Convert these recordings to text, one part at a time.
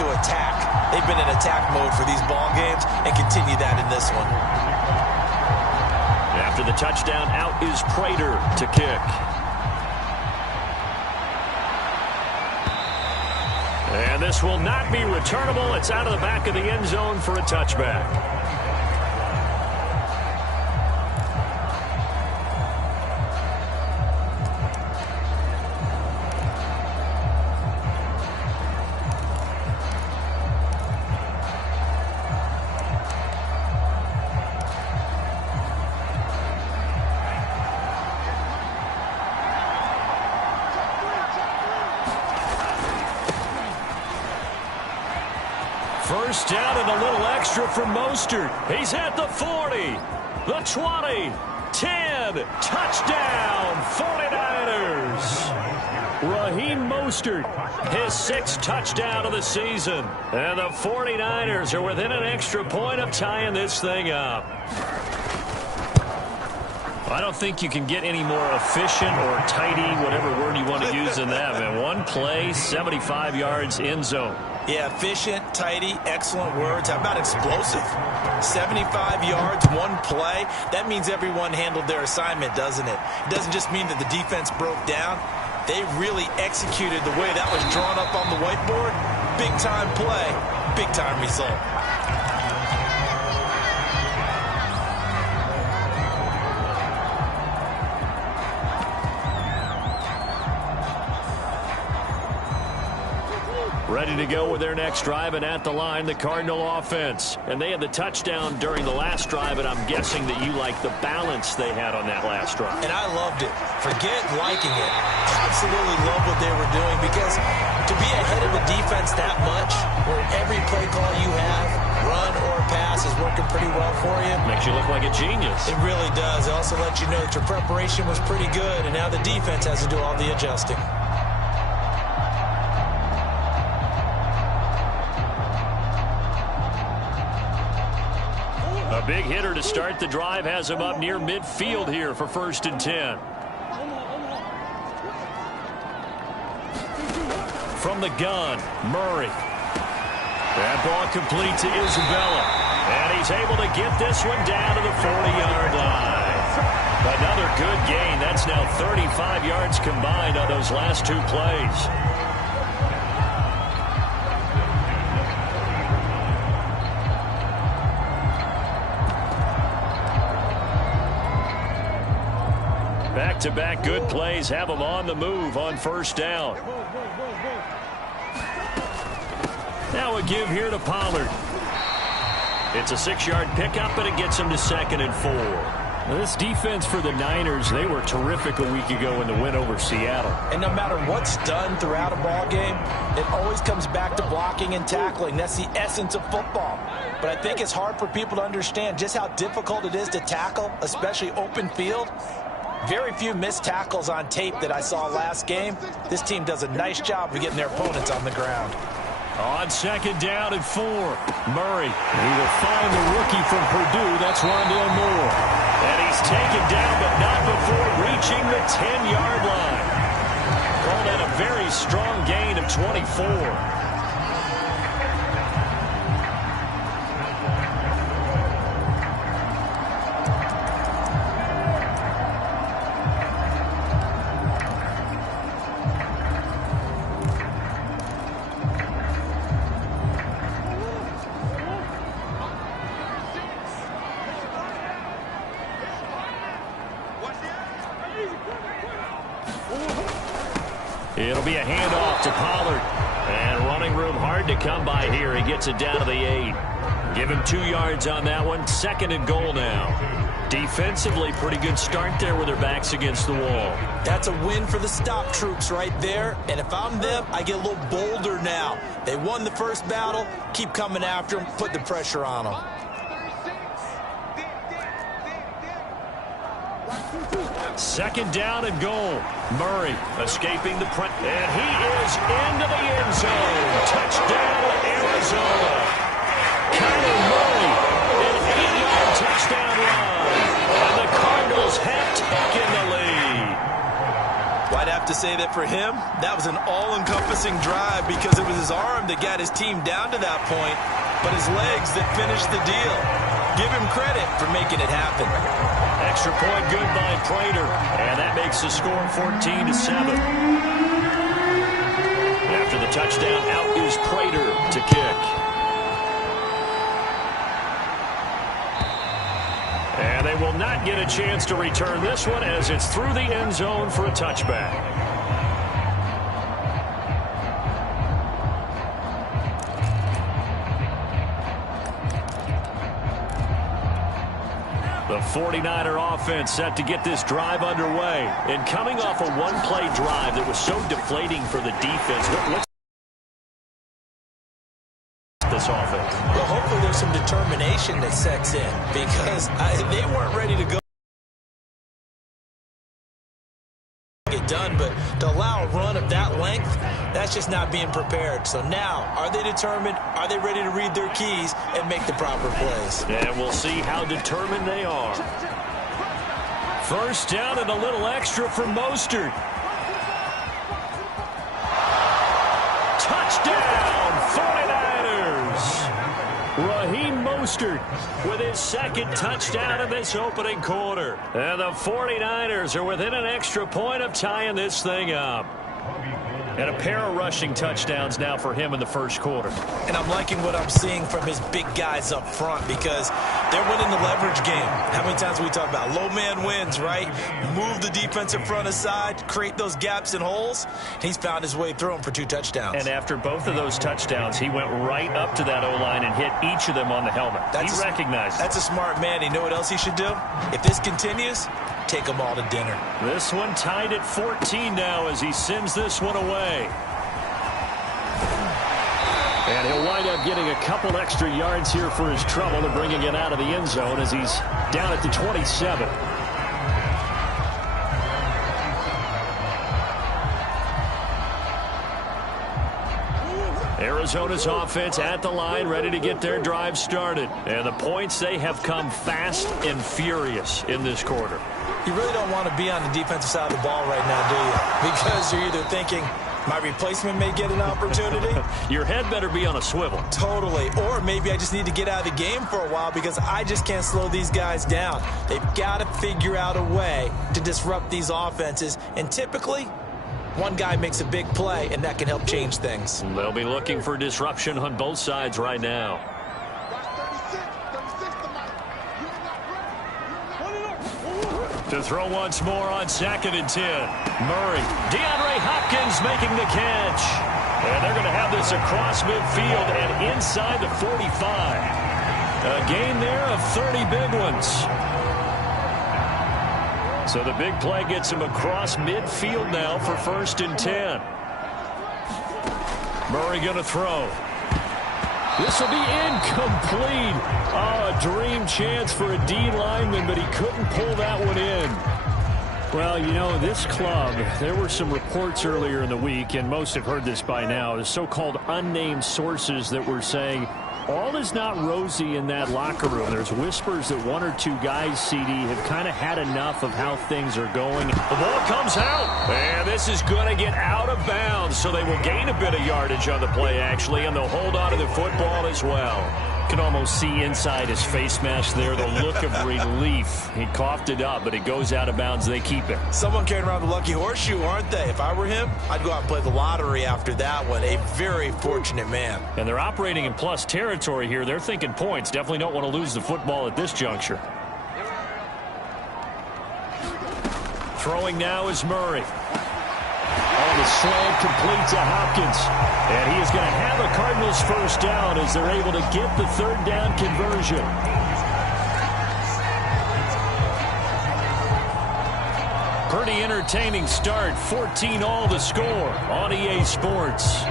to attack. They've been in attack mode for these ball games and continue that in this one. After the touchdown, out is Prater to kick. And this will not be returnable. It's out of the back of the end zone for a touchback. First down and a little extra from Mostert. He's at the 40, the 20, 10. Touchdown, 49ers. Raheem Mostert, his 6th touchdown of the season. And the 49ers are within an extra point of tying this thing up. I don't think you can get any more efficient or tidy, whatever word you want to use in that, man. One play, 75 yards, end zone. Yeah, efficient, tidy, excellent words. How about explosive? 75 yards, one play. That means everyone handled their assignment, doesn't it? It doesn't just mean that the defense broke down. They really executed the way that was drawn up on the whiteboard. Big-time play, big-time result. Ready to go with their next drive, and at the line, the Cardinal offense. And they had the touchdown during the last drive, and I'm guessing that you like the balance they had on that last drive. And I loved it. Forget liking it. Absolutely love what they were doing, because to be ahead of a defense that much, where every play call you have, run or pass, is working pretty well for you. Makes you look like a genius. It really does. It also lets you know that your preparation was pretty good, and now the defense has to do all the adjusting. A big hitter to start the drive has him up near midfield here for 1st and 10. From the gun, Murray. That ball complete to Isabella. And he's able to get this one down to the 40-yard line. Another good gain. That's now 35 yards combined on those last 2 plays. Back-to-back good plays have them on the move on 1st down. Now a give here to Pollard. It's a 6-yard pickup, and it gets him to 2nd and 4. Now this defense for the Niners, they were terrific a week ago in the win over Seattle. And no matter what's done throughout a ball game, it always comes back to blocking and tackling. That's the essence of football. But I think it's hard for people to understand just how difficult it is to tackle, especially open field. Very few missed tackles on tape that I saw last game. This team does a nice job of getting their opponents on the ground. On 2nd down and 4, Murray. He will find the rookie from Purdue. That's Rondale Moore. And he's taken down, but not before reaching the 10-yard line. Called that a very strong gain of 24. It'll be a handoff to Pollard. And running room hard to come by here. He gets it down to the 8. Give him 2 yards on that one. 2nd and goal now. Defensively, pretty good start there with their backs against the wall. That's a win for the stop troops right there. And if I'm them, I get a little bolder now. They won the first battle. Keep coming after them. Put the pressure on them. Second down and goal. Murray escaping the press. And he is into the end zone. Touchdown, Arizona. Kyler Murray, an 8-yard touchdown run. And the Cardinals have taken the lead. Well, I'd have to say that for him, that was an all-encompassing drive because it was his arm that got his team down to that point, but his legs that finished the deal. Give him credit for making it happen. Extra point good by Prater, and that makes the score 14-7. After the touchdown, out is Prater to kick. And they will not get a chance to return this one as it's through the end zone for a touchback. The 49er offense set to get this drive underway. And coming off a one-play drive that was so deflating for the defense, what's this offense? Well, hopefully there's some determination that sets in because they weren't ready to go get done, but to allow a run of that length, that's just not being prepared. So now, are they determined? Are they ready to read their keys and make the proper plays? And we'll see how determined they are. First down and a little extra for Mostert. Touchdown, 49ers! Raheem Mostert with his second touchdown in this opening quarter. And the 49ers are within an extra point of tying this thing up. And a pair of rushing touchdowns now for him in the first quarter. And I'm liking what I'm seeing from his big guys up front because they're winning the leverage game. How many times have we talked about low man wins, right? Move the defensive front aside, create those gaps and holes. He's found his way through them for 2 touchdowns. And after both of those touchdowns, he went right up to that O-line and hit each of them on the helmet. He recognized it. That's a smart man. You know what else he should do? If this continues, take them all to dinner. This one tied at 14 now as he sends this one away. And he'll wind up getting a couple extra yards here for his trouble and bringing it out of the end zone as he's down at the 27. Arizona's offense at the line, ready to get their drive started. And the points, they have come fast and furious in this quarter. You really don't want to be on the defensive side of the ball right now, do you? Because you're either thinking, my replacement may get an opportunity. Your head better be on a swivel. Totally. Or maybe I just need to get out of the game for a while because I just can't slow these guys down. They've got to figure out a way to disrupt these offenses. And typically, one guy makes a big play, and that can help change things. They'll be looking for disruption on both sides right now. To throw once more on 2nd and 10. Murray. DeAndre Hopkins making the catch. And they're going to have this across midfield and inside the 45. A gain there of 30 big ones. So the big play gets him across midfield now for 1st and 10. Murray going to throw. This will be incomplete. Oh, a dream chance for a D lineman, but he couldn't pull that one in. Well, you know, this club, there were some reports earlier in the week, and most have heard this by now, the so-called unnamed sources that were saying all is not rosy in that locker room. There's whispers that 1 or 2 guys, CD, have kind of had enough of how things are going. The ball comes out, and this is going to get out of bounds, so they will gain a bit of yardage on the play, actually, and they'll hold on to the football as well. Can almost see inside his face mask there the look of relief. He coughed it up, but it goes out of bounds. They keep it. Someone carrying around the lucky horseshoe, aren't they? If I were him, I'd go out and play the lottery after that one. A very fortunate man. And they're operating in plus territory here. They're thinking points. Definitely don't want to lose the football at this juncture. Throwing now is Murray. Oh, the slant complete to Hopkins. And he is going to have a Cardinals first down as they're able to get the 3rd down conversion. Pretty entertaining start. 14-all the score on EA Sports.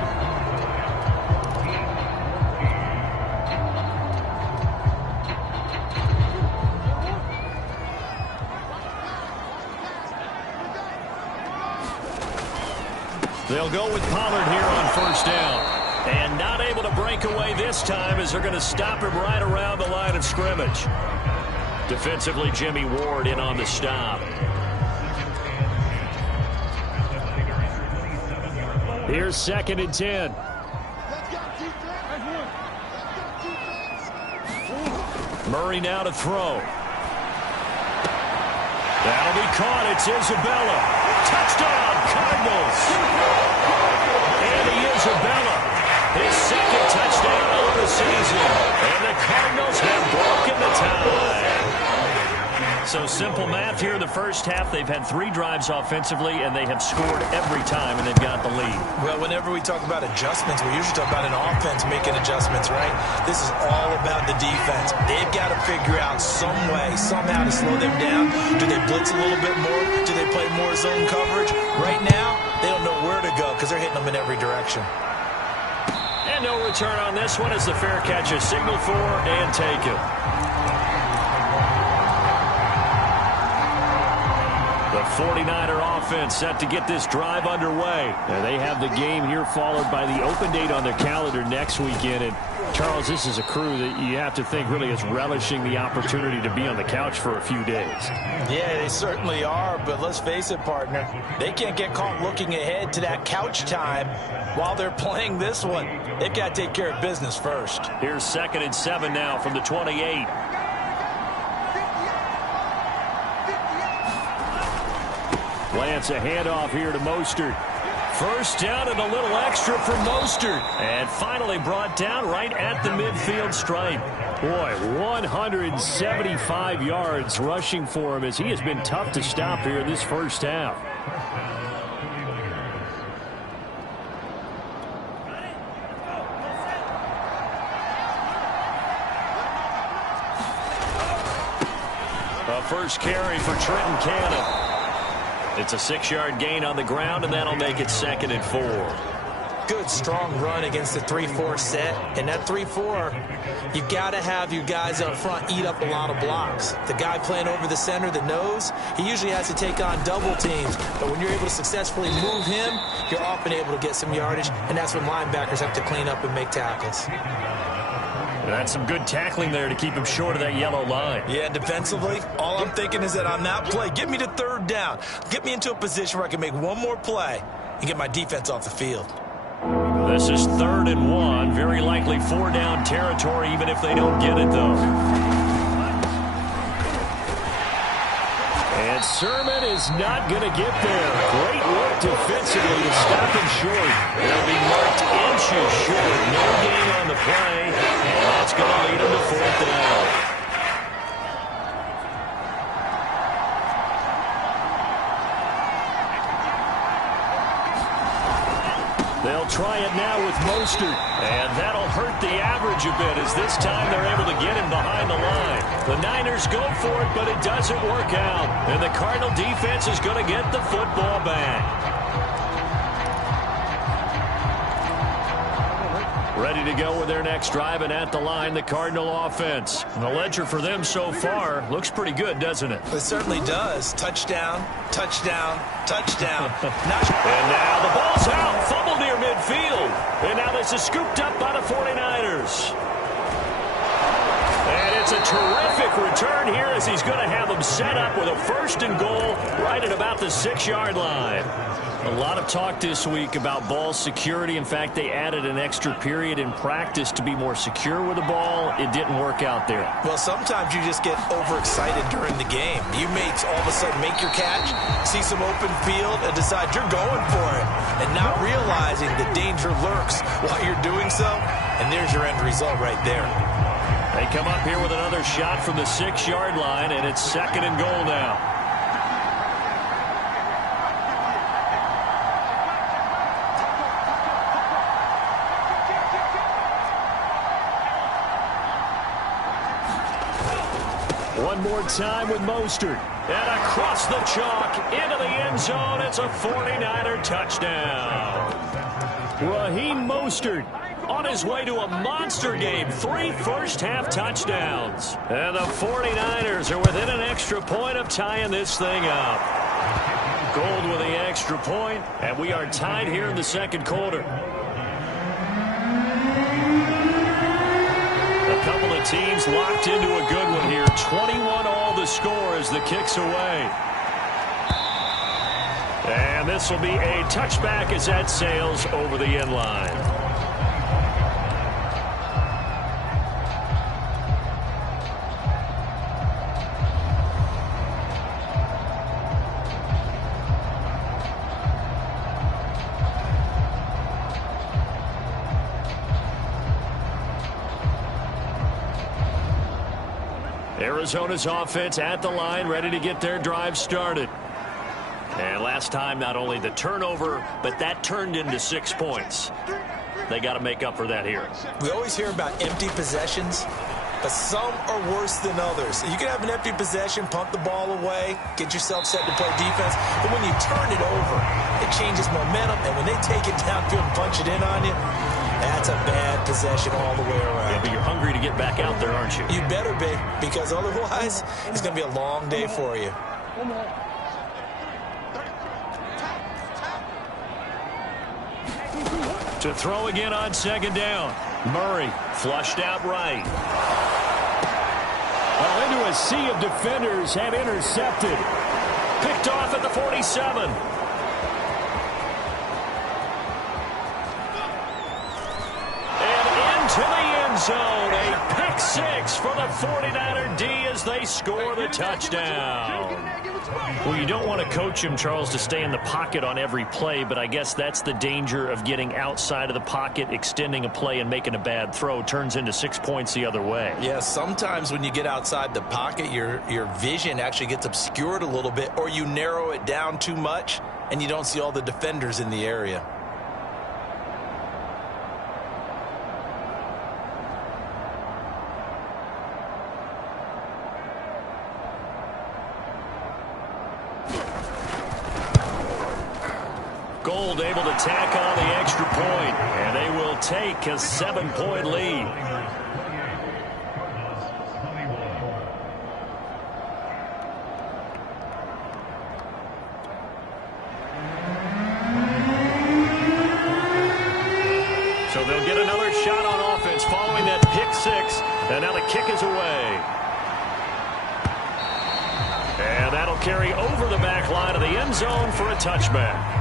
They'll go with Pollard here on 1st down. And not able to break away this time as they're going to stop him right around the line of scrimmage. Defensively, Jimmy Ward in on the stop. Here's 2nd and 10. Murray now to throw. That'll be caught. It's Isabella. Touchdown, Cardinals. Andy Isabella, his 2nd touchdown of the season. And the Cardinals have broken the tie. So simple math here in the first half. They've had 3 drives offensively, and they have scored every time, and they've got the lead. Well, whenever we talk about adjustments, we usually talk about an offense making adjustments, right? This is all about the defense. They've got to figure out some way, somehow to slow them down. Do they blitz a little bit more? Do they play more zone coverage? Right now, they don't know where to go because they're hitting them in every direction. And no return on this one as the fair catch is signaled for and taken. The 49er offense set to get this drive underway. And they have the game here followed by the open date on their calendar next weekend. And Charles, this is a crew that you have to think really is relishing the opportunity to be on the couch for a few days. Yeah, they certainly are, but let's face it, partner. They can't get caught looking ahead to that couch time while they're playing this one. They've got to take care of business first. Here's 2nd and 7 now from the 28. Lance, a handoff here to Mostert. First down and a little extra for Mostert. And finally brought down right at the midfield stripe. Boy, 175 yards rushing for him as he has been tough to stop here in this first half. A first carry for Trenton Cannon. It's a 6-yard gain on the ground, and that'll make it 2nd and 4. Good, strong run against the 3-4 set. And that 3-4, you've got to have your guys up front eat up a lot of blocks. The guy playing over the center, the nose, he usually has to take on double teams. But when you're able to successfully move him, you're often able to get some yardage, and that's when linebackers have to clean up and make tackles. That's some good tackling there to keep him short of that yellow line. Yeah, defensively, all I'm thinking is that on that play, get me to 3rd down. Get me into a position where I can make one more play and get my defense off the field. This is 3rd and 1. Very likely 4-down territory, even if they don't get it, though. And Sermon is not going to get there. Great work defensively to stop him short. They'll be marked inches short. No gain on the play, and that's going to lead him to 4th down. They'll try it now with Mostert, and that'll hurt the average a bit as this time they're able to get him behind the line. The Niners go for it, but it doesn't work out, and the Cardinal defense is going to get the football back. Ready to go with their next drive, and at the line, the Cardinal offense. And the ledger for them so far looks pretty good, doesn't it? It certainly does. Touchdown, touchdown, touchdown. And now the ball's out. Fumble near midfield. And now this is scooped up by the 49ers. And it's a terrific return here as he's going to have them set up with a 1st and goal right at about the 6-yard line. A lot of talk this week about ball security. In fact, they added an extra period in practice to be more secure with the ball. It didn't work out there. Well, sometimes you just get overexcited during the game. You may all of a sudden make your catch, see some open field, and decide you're going for it, and not realizing the danger lurks while you're doing so, and there's your end result right there. They come up here with another shot from the 6-yard line, and it's 2nd and goal now. One more time with Mostert. And across the chalk into the end zone. It's a 49er touchdown. Raheem Mostert on his way to a monster game. 3 first-half touchdowns. And the 49ers are within an extra point of tying this thing up. Gold with the extra point, and we are tied here in the 2nd quarter. A couple of teams locked into a good one here. 21 all the score as the kick's away. And this will be a touchback as that sails over the end line. Arizona's offense at the line, ready to get their drive started. And last time, not only the turnover, but that turned into 6 points. They got to make up for that here. We always hear about empty possessions, but some are worse than others. You can have an empty possession, punt the ball away, get yourself set to play defense, but when you turn it over, it changes momentum, and when they take it downfield and punch it in on you, that's a bad possession all the way around. Yeah, but you're hungry to get back out there, aren't you? You better be, because otherwise, it's going to be a long day for you. To throw again on second down. Murray flushed out right. Well, into a sea of defenders and intercepted. Picked off at the 47. And into the end zone. A pick six for the 49er D as they score the touchdown. Well, you don't want to coach him, Charles, to stay in the pocket on every play, but I guess that's the danger of getting outside of the pocket, extending a play, and making a bad throw. Turns into 6 points the other way. Yeah, sometimes when you get outside the pocket, your vision actually gets obscured a little bit, or you narrow it down too much, and you don't see all the defenders in the area. Gold able to tack on the extra point, and they will take a 7-point lead. So they'll get another shot on offense following that pick six, and now the kick is away. And that'll carry over the back line of the end zone for a touchback.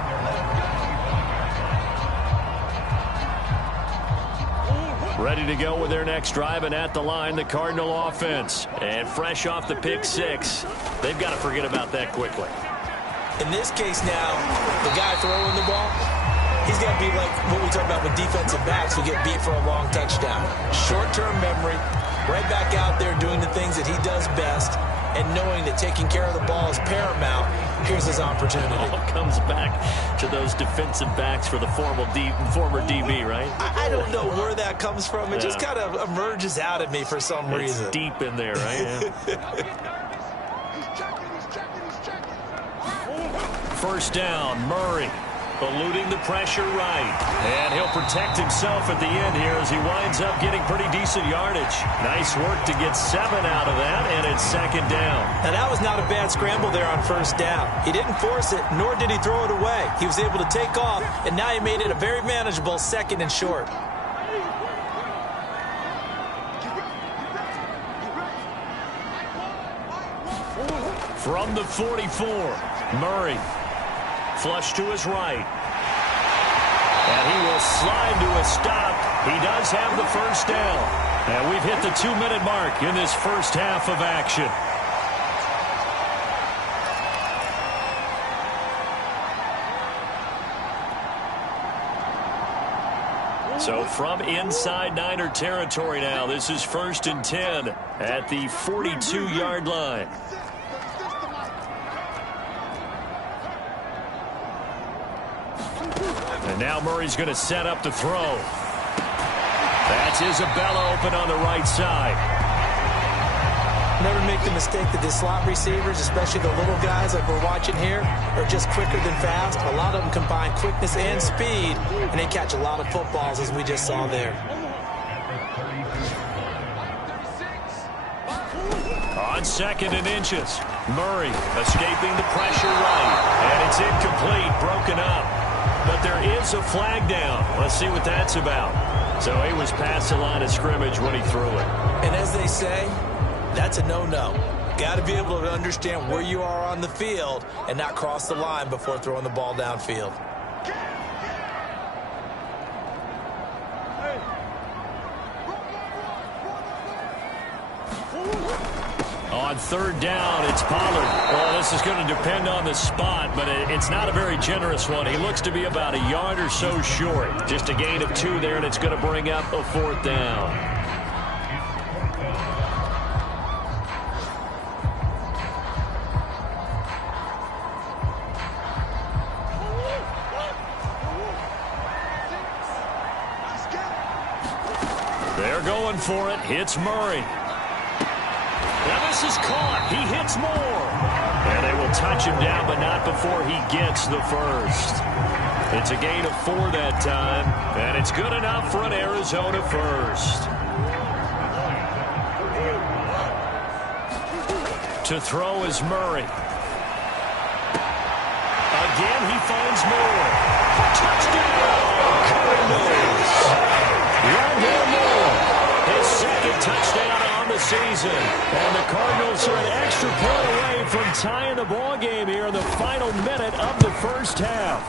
Ready to go with their next drive, and at the line, the Cardinal offense. And fresh off the pick six, they've got to forget about that quickly. In this case now, the guy throwing the ball, he's got to be like what we talk about with defensive backs who get beat for a long touchdown. Short-term memory, right back out there doing the things that he does best, and knowing that taking care of the ball is paramount. Here's his opportunity. It all comes back to those defensive backs for the former DB, right? I don't know where that comes from. It just kind of emerges out at me for some reason. It's deep in there, right? Yeah. First down, Murray. Eluding the pressure right. And he'll protect himself at the end here as he winds up getting pretty decent yardage. Nice work to get 7 out of that, and it's second down. Now, that was not a bad scramble there on first down. He didn't force it, nor did he throw it away. He was able to take off, and now he made it a very manageable second and short. From the 44, Murray. Flush to his right. And he will slide to a stop. He does have the first down. And we've hit the 2-minute mark in this first half of action. So from inside Niner territory now, this is 1st and 10 at the 42-yard line. And now Murray's going to set up the throw. That's Isabella open on the right side. Never make the mistake that the slot receivers, especially the little guys like we're watching here, are just quicker than fast. A lot of them combine quickness and speed, and they catch a lot of footballs, as we just saw there. On 2nd and inches, Murray escaping the pressure right, and it's incomplete, broken up. But there is a flag down. Let's see what that's about. So he was past the line of scrimmage when he threw it. And as they say, that's a no-no. Got to be able to understand where you are on the field and not cross the line before throwing the ball downfield. On third down, it's Pollard. Well, this is going to depend on the spot, but it's not a very generous one. He looks to be about a yard or so short. Just a gain of 2 there, and it's going to bring up a 4th down. They're going for it. Hits Murray. Now this is caught. He hits more. And they will touch him down, but not before he gets the first. It's a gain of 4 that time, and it's good enough for an Arizona first. To throw is Murray. Again, he finds more. Touchdown, Cardinals. Rondale Moore, his second touchdown on the season. And the Cardinals are an extra point away from tying the ball game here in the final minute of the first half.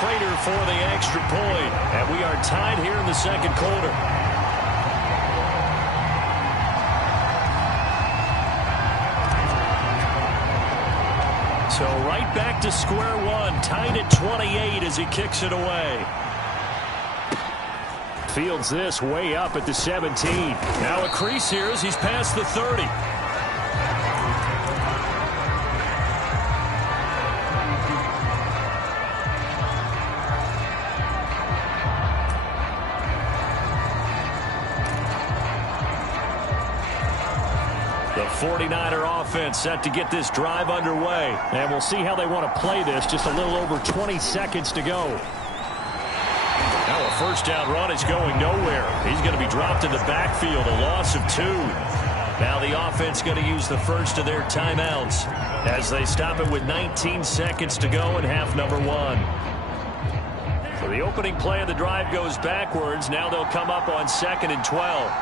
Prater for the extra point, and we are tied here in the second quarter. So right back to square one, tied at 28 as he kicks it away. Fields this way up at the 17. Now a crease here as he's past the 30. The 49er offense set to get this drive underway. And we'll see how they want to play this. Just a little over 20 seconds to go. Now a first down run is going nowhere. He's going to be dropped in the backfield, a loss of 2. Now the offense going to use the first of their timeouts as they stop it with 19 seconds to go in half number 1. So the opening play of the drive goes backwards. Now they'll come up on 2nd and 12.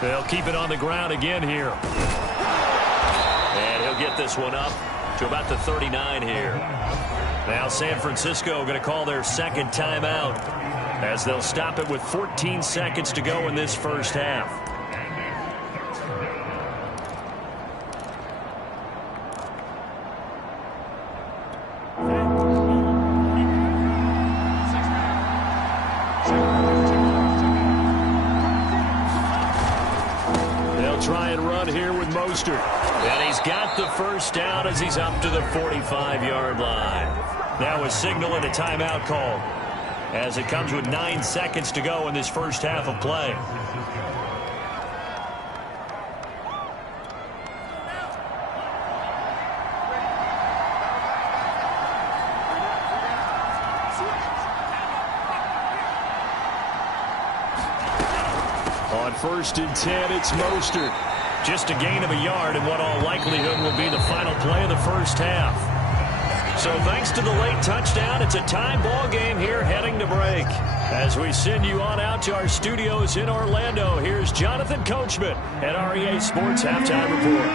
They'll keep it on the ground again here. And he'll get this one up to about the 39 here. Now San Francisco going to call their second timeout as they'll stop it with 14 seconds to go in this first half. They'll try and run here with Mostert. And he's got the first down as he's up to the 45-yard line. Now a signal and a timeout call as it comes with 9 seconds to go in this first half of play. On 1st and 10, it's Mostert. Just a gain of a yard in what all likelihood will be the final play of the first half. So thanks to the late touchdown, it's a tie ball game here heading to break. As we send you on out to our studios in Orlando, here's Jonathan Coachman at REA Sports Halftime Report.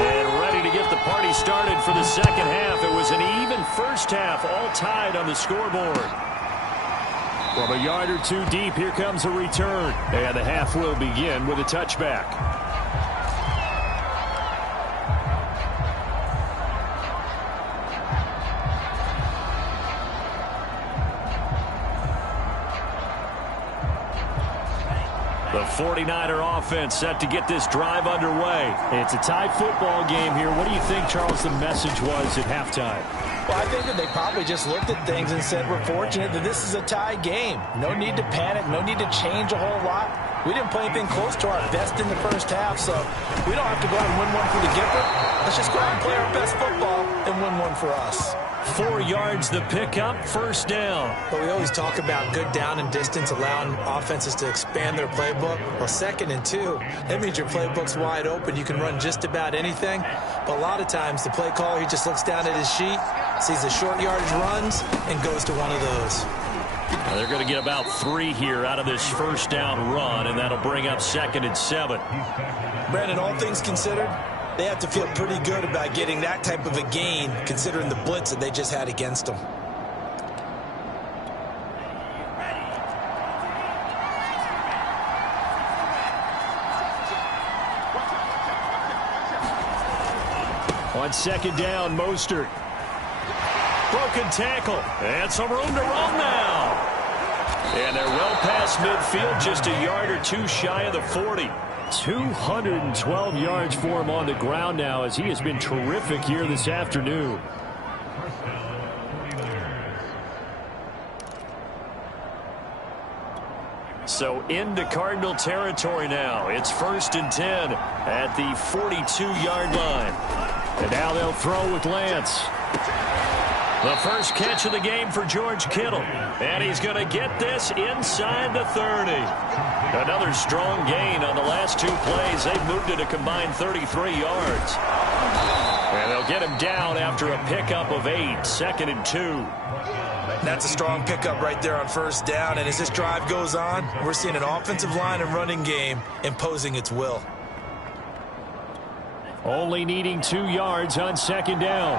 And ready to get the party started for the second half. It was an even first half, all tied on the scoreboard. From a yard or 2 deep, here comes a return. And the half will begin with a touchback. The 49er offense set to get this drive underway. It's a tied football game here. What do you think, Charles, the message was at halftime? Well, I think that they probably just looked at things and said, we're fortunate that this is a tie game. No need to panic. No need to change a whole lot. We didn't play anything close to our best in the first half, so we don't have to go out and win one for the Gipper. Let's just go out and play our best football and win one for us. 4 yards the pickup, first down. But we always talk about good down and distance, allowing offenses to expand their playbook. Well, 2nd and 2, that means your playbook's wide open. You can run just about anything. But a lot of times the play caller, he just looks down at his sheet, sees the short yardage runs, and goes to one of those. They're going to get about 3 here out of this first down run, and that'll bring up 2nd and 7. Brandon, all things considered, they have to feel pretty good about getting that type of a gain, considering the blitz that they just had against them. On 2nd down, Mostert. Broken tackle, and some room to run now. And they're well past midfield, just a yard or 2 shy of the 40. 212 yards for him on the ground now, as he has been terrific here this afternoon. So into Cardinal territory now. It's 1st and 10 at the 42-yard line. And now they'll throw with Lance. The first catch of the game for George Kittle. And he's going to get this inside the 30. Another strong gain on the last 2 plays. They've moved it a combined 33 yards. And they'll get him down after a pickup of 8. 2nd and 2. That's a strong pickup right there on 1st down. And as this drive goes on, we're seeing an offensive line and running game imposing its will. Only needing 2 yards on 2nd down.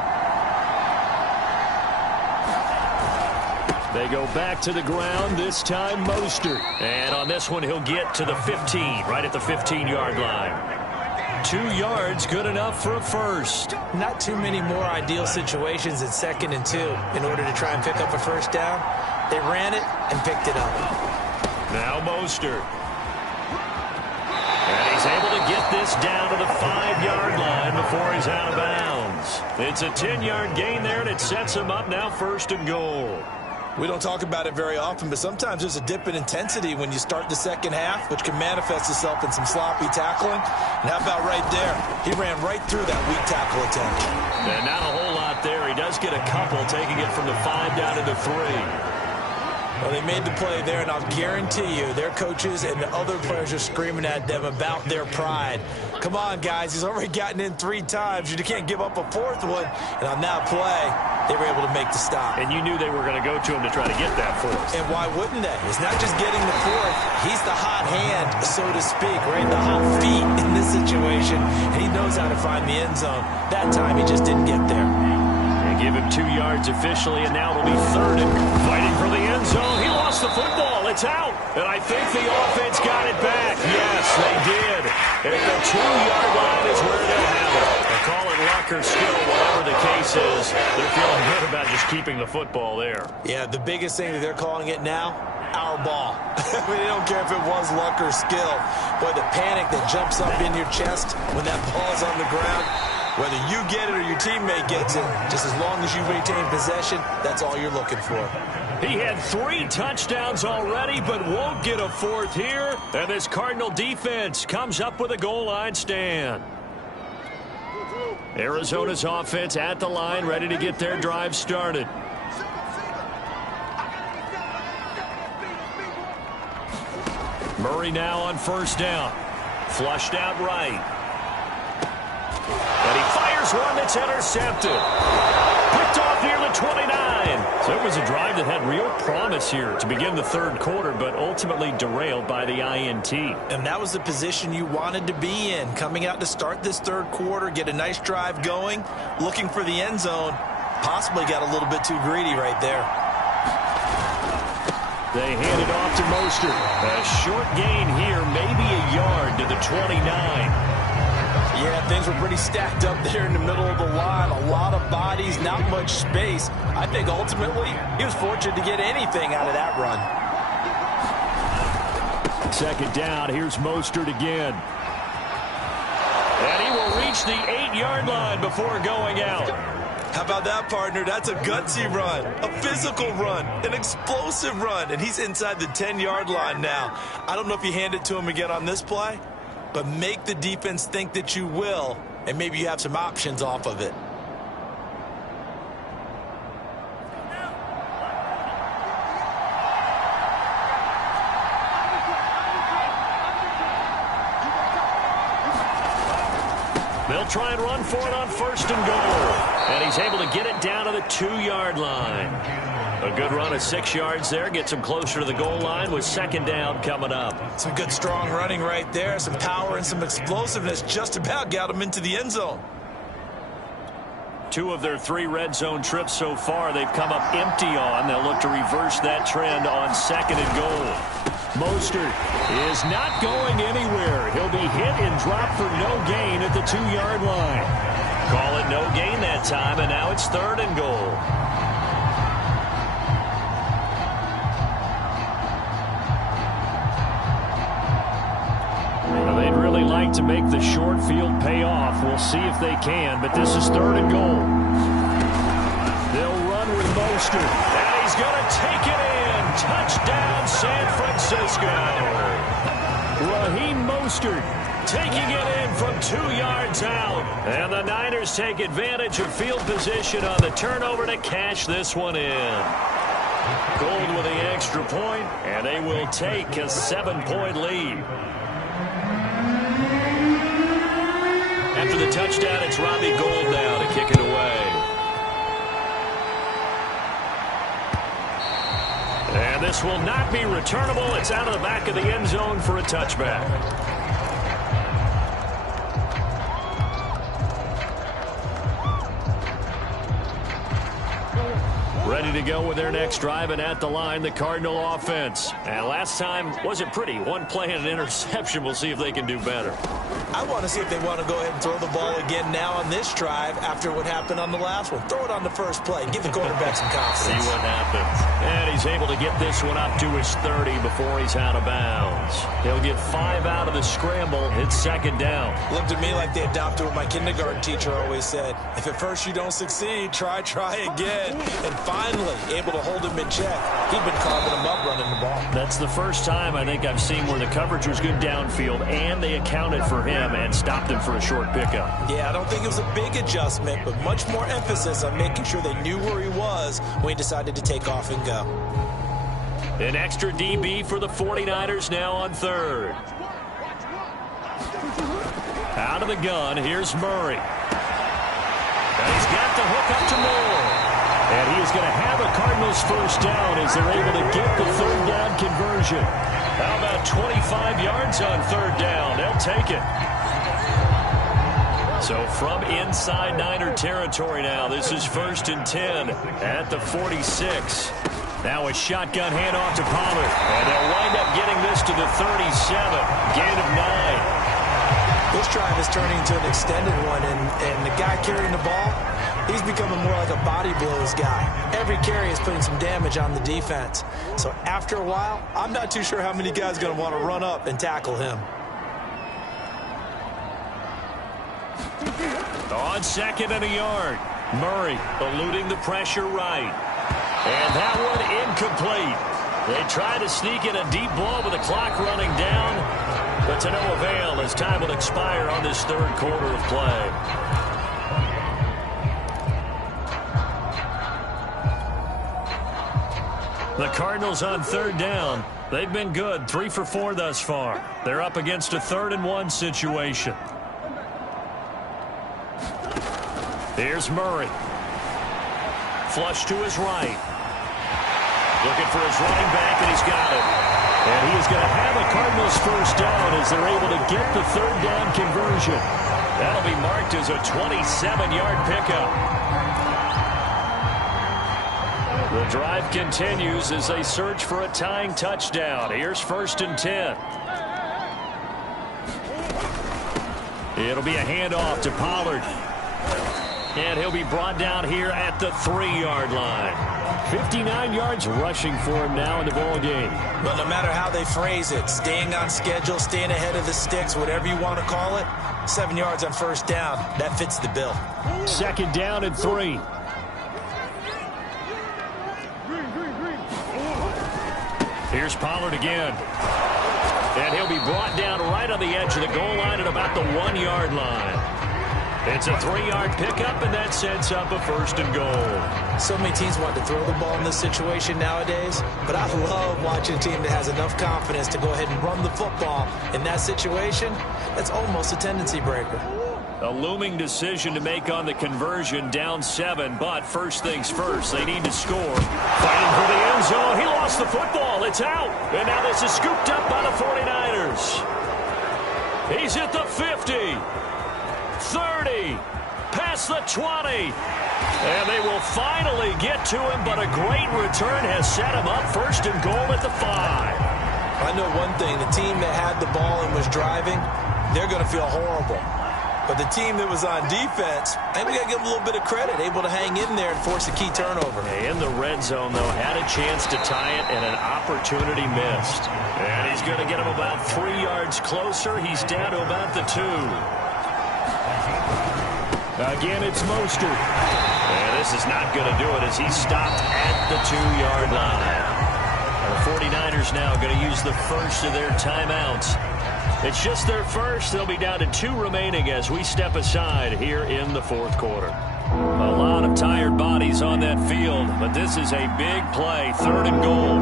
They go back to the ground, this time Mostert. And on this one, he'll get to the 15, right at the 15-yard line. 2 yards, good enough for a first. Not too many more ideal situations at 2nd and 2 in order to try and pick up a 1st down. They ran it and picked it up. Now Mostert. And he's able to get this down to the 5-yard line before he's out of bounds. It's a 10-yard gain there, and it sets him up now 1st and goal. We don't talk about it very often, but sometimes there's a dip in intensity when you start the second half, which can manifest itself in some sloppy tackling. And how about right there? He ran right through that weak tackle attempt. And not a whole lot there. He does get a couple, taking it from the 5 down to the 3. Well, they made the play there, and I'll guarantee you their coaches and the other players are screaming at them about their pride. Come on, guys. He's already gotten in 3 times. You can't give up a 4th one. And on that play, they were able to make the stop. And you knew they were going to go to him to try to get that 4th. And why wouldn't they? It's not just getting the 4th. He's the hot hand, so to speak, right? The hot feet in this situation. And he knows how to find the end zone. That time, he just didn't get there. Give him 2 yards officially, and now it'll be 3rd and fighting for the end zone. He lost the football. It's out. And I think the offense got it back. Yes, they did. And the 2-yard line is where they'll have it. They call it luck or skill, whatever the case is. They're feeling good about just keeping the football there. Yeah, the biggest thing that they're calling it now, our ball. I mean, they don't care if it was luck or skill. Boy, the panic that jumps up in your chest when that ball is on the ground, whether you get it or your teammate gets it, just as long as you retain possession, that's all you're looking for. He had 3 touchdowns already, but won't get a 4th here. And this Cardinal defense comes up with a goal line stand. Arizona's offense at the line, ready to get their drive started. Murray now on 1st down. Flushed out right. And he fires one that's intercepted. Picked off near the 29. So it was a drive that had real promise here to begin the 3rd quarter, but ultimately derailed by the INT. And that was the position you wanted to be in, coming out to start this 3rd quarter, get a nice drive going, looking for the end zone. Possibly got a little bit too greedy right there. They hand it off to Mostert. A short gain here, maybe a yard to the 29. Yeah, things were pretty stacked up there in the middle of the line. A lot of bodies, not much space. I think ultimately he was fortunate to get anything out of that run. 2nd down, here's Mostert again. And he will reach the 8-yard line before going out. How about that, partner? That's a gutsy run, a physical run, an explosive run, and he's inside the 10-yard line now. I don't know if you hand it to him again on this play, but make the defense think that you will, and maybe you have some options off of it. They'll try and run for it on 1st and goal. And he's able to get it down to the 2-yard line. A good run of 6 yards there. Gets him closer to the goal line with second down coming up. Some good strong running right there. Some power and some explosiveness just about got him into the end zone. 2 of their 3 red zone trips so far they've come up empty on. They'll look to reverse that trend on second and goal. Mostert is not going anywhere. He'll be hit and dropped for no gain at the 2-yard line. Call it no gain that time, and now it's third and goal. They'd really like to make the short field pay off. We'll see if they can, but this is third and goal. They'll run with Mostert, and he's going to take it in. Touchdown, San Francisco. Raheem Mostert taking it in from 2 yards out. And the Niners take advantage of field position on the turnover to cash this one in. Gold with the extra point, and they will take a 7-point lead. After the touchdown, it's Robbie Gould now to kick it away. And this will not be returnable. It's out of the back of the end zone for a touchback. Ready to go with their next drive, and at the line, the Cardinal offense. And last time wasn't pretty. 1 play and an interception. We'll see if they can do better. I want to see if they want to go ahead and throw the ball again now on this drive after what happened on the last one. Throw it on the first play. Give the quarterback some confidence. See what happens. And he's able to get this one up to his 30 before he's out of bounds. He'll get 5 out of the scramble. It's second down. Looked to me like they adopted what my kindergarten teacher always said. If at first you don't succeed, try again. And finally able to hold him in check. He'd been carving him up running the ball. That's the first time I think I've seen where the coverage was good downfield and they accounted for him and stopped him for a short pickup. Yeah, I don't think it was a big adjustment, but much more emphasis on making sure they knew where he was when he decided to take off and go. An extra DB for the 49ers now on third. Out of the gun, here's Murray. And he's got the hook up to Moore. And he is going to have a Cardinals first down as they're able to get the third down conversion. How about 25 yards on third down? They'll take it. So from inside Niner territory now, this is 1st and 10 at the 46. Now a shotgun handoff to Pollard. And they'll wind up getting this to the 37. Gain of 9. This drive is turning into an extended one, and the guy carrying the ball, he's becoming more like a body blows guy. Every carry is putting some damage on the defense. So after a while, I'm not too sure how many guys are going to want to run up and tackle him. On second and a yard, Murray eluding the pressure right. And that one incomplete. They try to sneak in a deep ball with the clock running down, but to no avail as time will expire on this third quarter of play. The Cardinals on third down. They've been good, 3 for 4 thus far. They're up against a 3rd and 1 situation. Here's Murray. Flush to his right. Looking for his running back, and he's got it. And he is going to have a Cardinals first down as they're able to get the third down conversion. That'll be marked as a 27-yard pickup. The drive continues as they search for a tying touchdown. Here's 1st and 10. It'll be a handoff to Pollard. And he'll be brought down here at the 3-yard line. 59 yards rushing for him now in the ball game. But no matter how they phrase it, staying on schedule, staying ahead of the sticks, whatever you want to call it, 7 yards on first down, that fits the bill. Second down and 3. Here's Pollard again. And he'll be brought down right on the edge of the goal line at about the 1-yard line. It's a 3-yard pickup, and that sets up a 1st and goal. So many teams want to throw the ball in this situation nowadays, but I love watching a team that has enough confidence to go ahead and run the football in that situation. That's almost a tendency breaker. A looming decision to make on the conversion, down 7, but first things first, they need to score. Fighting for the end zone, he lost the football, it's out, and now this is scooped up by the 49ers. He's at the 50, 30, past the 20, and they will finally get to him, but a great return has set him up first and goal at the 5. I know one thing, the team that had the ball and was driving, they're going to feel horrible. But the team that was on defense, I think we got to give them a little bit of credit, able to hang in there and force a key turnover. In the red zone, though, had a chance to tie it and an opportunity missed. And he's going to get him about 3 yards closer. He's down to about the 2. Again, it's Mostert. And this is not going to do it as he's stopped at the 2-yard line. And the 49ers now going to use the first of their timeouts. It's just their first. They'll be down to 2 remaining as we step aside here in the fourth quarter. A lot of tired bodies on that field, but this is a big play, 3rd and goal.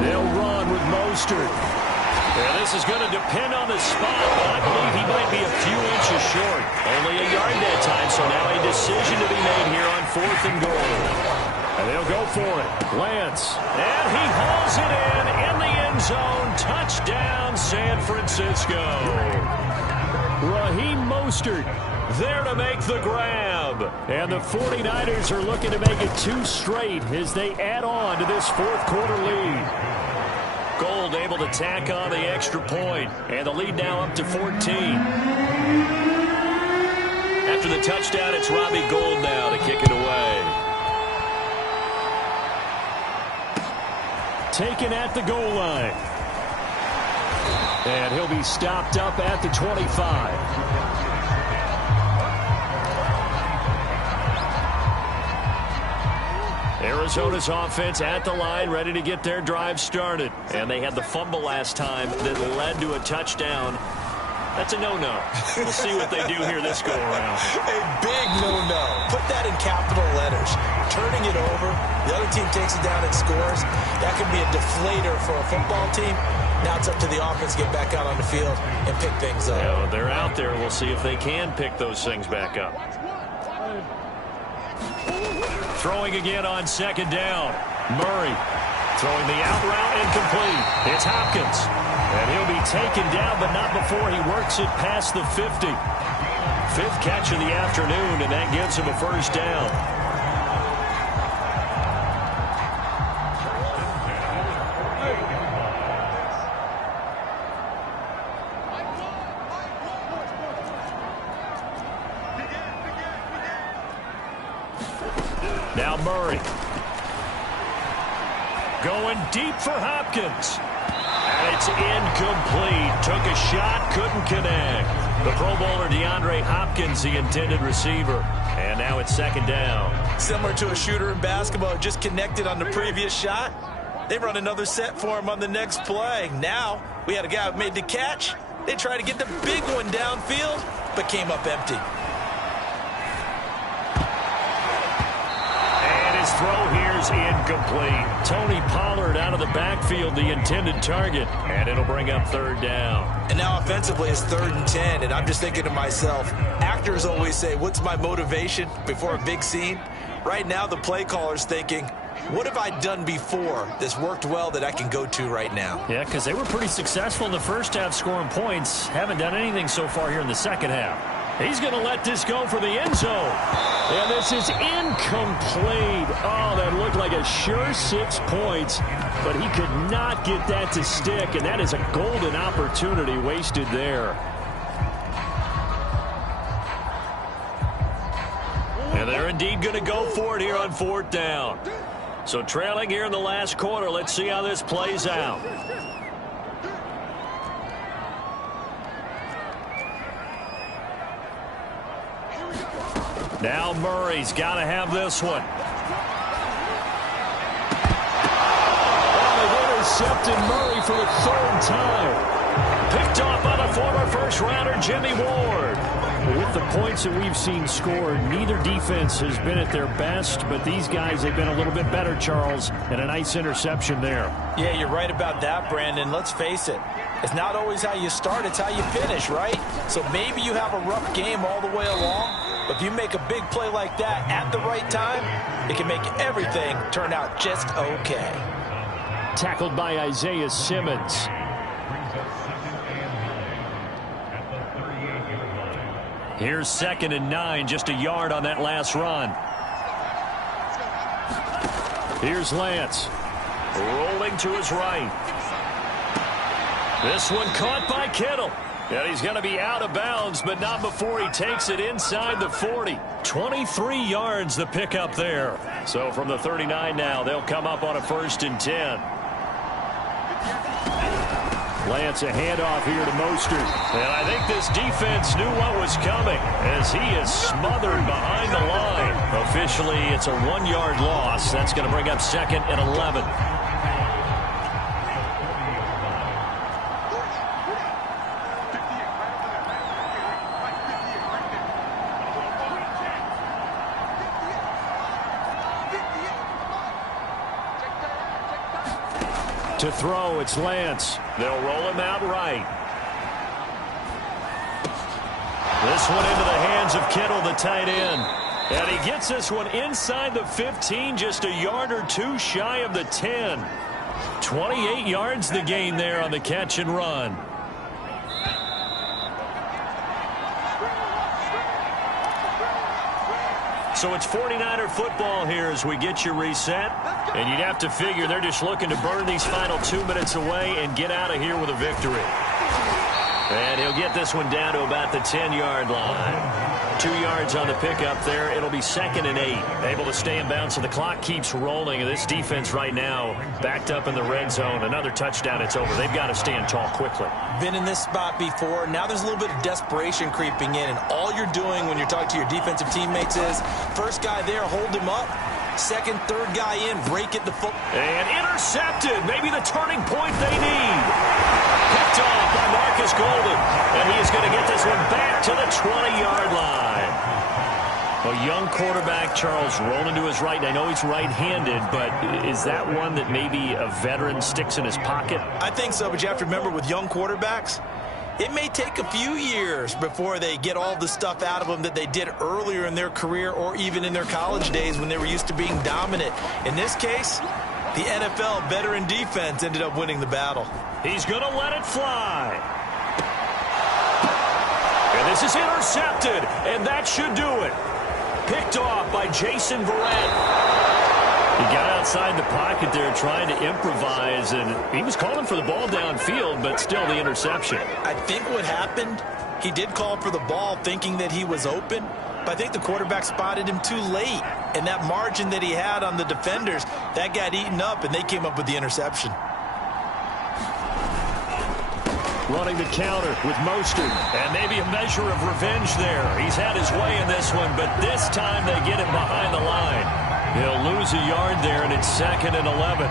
They'll run with Mostert. Yeah, this is going to depend on the spot, but I believe he might be a few inches short. Only a yard that time, so now a decision to be made here on 4th and goal. And they'll go for it. Lance. And he hauls it in the end zone. Touchdown, San Francisco. Raheem Mostert there to make the grab. And the 49ers are looking to make it 2 straight as they add on to this fourth quarter lead. Gold able to tack on the extra point. And the lead now up to 14. After the touchdown, it's Robbie Gould now to kick it away. Taken at the goal line. And he'll be stopped up at the 25. Arizona's offense at the line, ready to get their drive started. And they had the fumble last time that led to a touchdown. That's a no-no. We'll see what they do here this go-around. A big no-no. Put that in capital letters. Turning it over, the other team takes it down and scores. That could be a deflator for a football team. Now it's up to the offense to get back out on the field and pick things up. Yeah, well, they're out there. We'll see if they can pick those things back up. Throwing again on 2nd down. Murray throwing the out route incomplete. It's Hopkins. And he'll be taken down, but not before he works it past the 50. 5th catch of the afternoon, and that gives him a first down. Now Murray. Going deep for Hopkins. And it's incomplete. Took a shot, couldn't connect. The Pro Bowler DeAndre Hopkins, the intended receiver. And now it's 2nd down. Similar to a shooter in basketball, just connected on the previous shot. They run another set for him on the next play. Now, we had a guy who made the catch. They tried to get the big one downfield, but came up empty. Throw here's incomplete. Tony Pollard out of the backfield, the intended target, and it'll bring up 3rd down. And now offensively it's 3rd and 10, and I'm just thinking to myself, actors always say, what's my motivation before a big scene? Right now the play caller's thinking, what have I done before that's worked well that I can go to right now? Yeah, because they were pretty successful in the first half scoring points. Haven't done anything so far here in the second half. He's going to let this go for the end zone. And this is incomplete. Oh, that looked like a sure 6 points, but he could not get that to stick, and that is a golden opportunity wasted there. And they're indeed going to go for it here on 4th down. So trailing here in the last quarter, let's see how this plays out. Now Murray's got to have this one. Oh, they've intercepted Murray for the 3rd time. Picked off by the former first-rounder Jimmy Ward. With the points that we've seen scored, neither defense has been at their best, but these guys have been a little bit better, Charles, and a nice interception there. Yeah, you're right about that, Brandon. Let's face it. It's not always how you start, it's how you finish, right? So maybe you have a rough game all the way along, but if you make a big play like that at the right time, it can make everything turn out just okay. Tackled by Isaiah Simmons. Here's 2nd and 9, just a yard on that last run. Here's Lance. Rolling to his right. This one caught by Kittle. And he's going to be out of bounds, but not before he takes it inside the 40. 23 yards the pickup there. So from the 39 now, they'll come up on a 1st and 10. Lance, a handoff here to Mostert. And I think this defense knew what was coming as he is smothered behind the line. Officially, it's a 1-yard loss. That's going to bring up 2nd and 11. To throw, it's Lance. They'll roll him out right. This one into the hands of Kittle, the tight end. And he gets this one inside the 15, just a yard or two shy of the 10. 28 yards the gain there on the catch and run. So it's 49er football here as we get you reset. And you'd have to figure they're just looking to burn these final 2 minutes away and get out of here with a victory. And he'll get this one down to about the 10-yard line. 2 yards on the pickup there. It'll be 2nd and 8. Able to stay in bounds, so the clock keeps rolling. And this defense right now backed up in the red zone. Another touchdown, it's over. They've got to stand tall quickly. Been in this spot before. Now there's a little bit of desperation creeping in. And all you're doing when you're talking to your defensive teammates is, first guy there, hold him up. Second, third guy in, break it the foot. And intercepted. Maybe the turning point they need. Picked off by Marcus Golden. And he is going to get this one back to the 20-yard line. A young quarterback, Charles, rolling to his right. And I know he's right-handed, but is that one that maybe a veteran sticks in his pocket? I think so, but you have to remember with young quarterbacks, it may take a few years before they get all the stuff out of them that they did earlier in their career or even in their college days when they were used to being dominant. In this case, the NFL veteran defense ended up winning the battle. He's going to let it fly. And this is intercepted, and that should do it. Picked off by Jason Verrett. He got outside the pocket there trying to improvise, and he was calling for the ball downfield, but still the interception. I think what happened, he did call for the ball thinking that he was open, but I think the quarterback spotted him too late. And that margin that he had on the defenders, that got eaten up, and they came up with the interception. Running the counter with Mostert, and maybe a measure of revenge there. He's had his way in this one, but this time they get him behind the line. He'll lose a yard there, and it's 2nd and 11.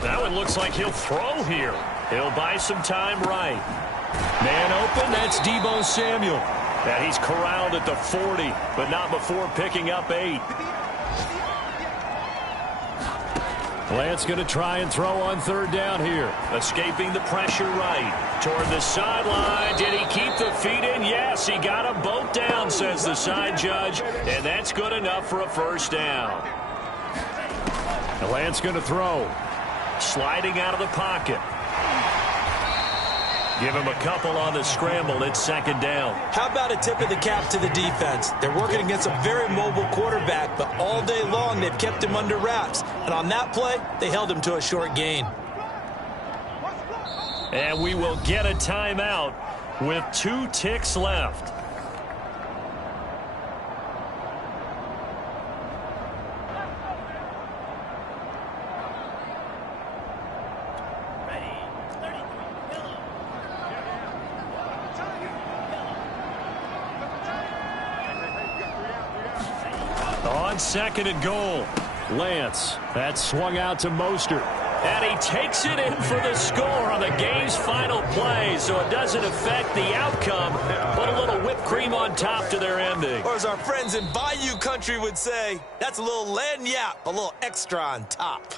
That one looks like he'll throw here. He'll buy some time right. Man open, that's Deebo Samuel. And he's corralled at the 40, but not before picking up 8. Lance going to try and throw on 3rd down here. Escaping the pressure right. Toward the sideline. Did he keep the feet in? Yes, he got them both down, says the side judge. And that's good enough for a 1st down. Lance going to throw. Sliding out of the pocket. Give him a couple on the scramble. It's 2nd down. How about a tip of the cap to the defense? They're working against a very mobile quarterback, but all day long they've kept him under wraps. And on that play, they held him to a short gain. And we will get a timeout with 2 ticks left. On 2nd and goal, Lance. That swung out to Mostert. And he takes it in for the score on the game's final play, so it doesn't affect the outcome. Put a little whipped cream on top to their ending. Or as our friends in Bayou Country would say, that's a little lagniappe, a little extra on top.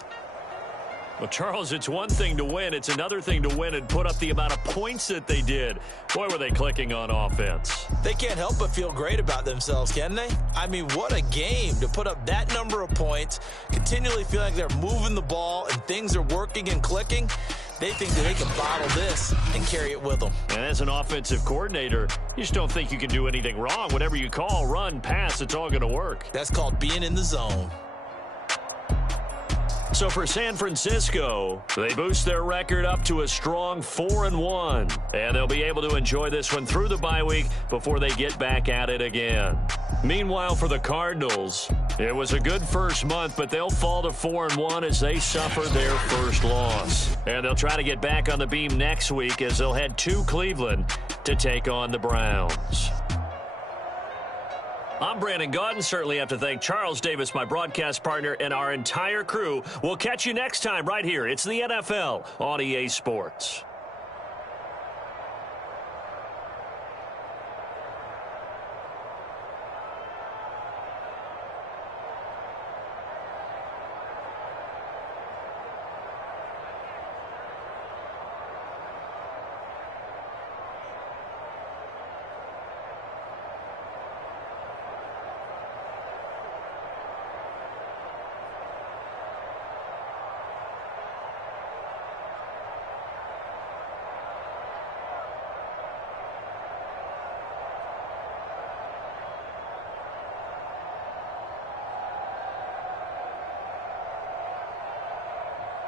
Well, Charles, it's one thing to win. It's another thing to win and put up the amount of points that they did. Boy, were they clicking on offense. They can't help but feel great about themselves, can they? I mean, what a game to put up that number of points, continually feeling like they're moving the ball and things are working and clicking. They think that they can bottle this and carry it with them. And as an offensive coordinator, you just don't think you can do anything wrong. Whatever you call, run, pass, it's all going to work. That's called being in the zone. So for San Francisco, they boost their record up to a strong 4-1. And they'll be able to enjoy this one through the bye week before they get back at it again. Meanwhile, for the Cardinals, it was a good first month, but they'll fall to 4-1 as they suffer their first loss. And they'll try to get back on the beam next week as they'll head to Cleveland to take on the Browns. I'm Brandon Gaudin. Certainly have to thank Charles Davis, my broadcast partner, and our entire crew. We'll catch you next time right here. It's the NFL on EA Sports.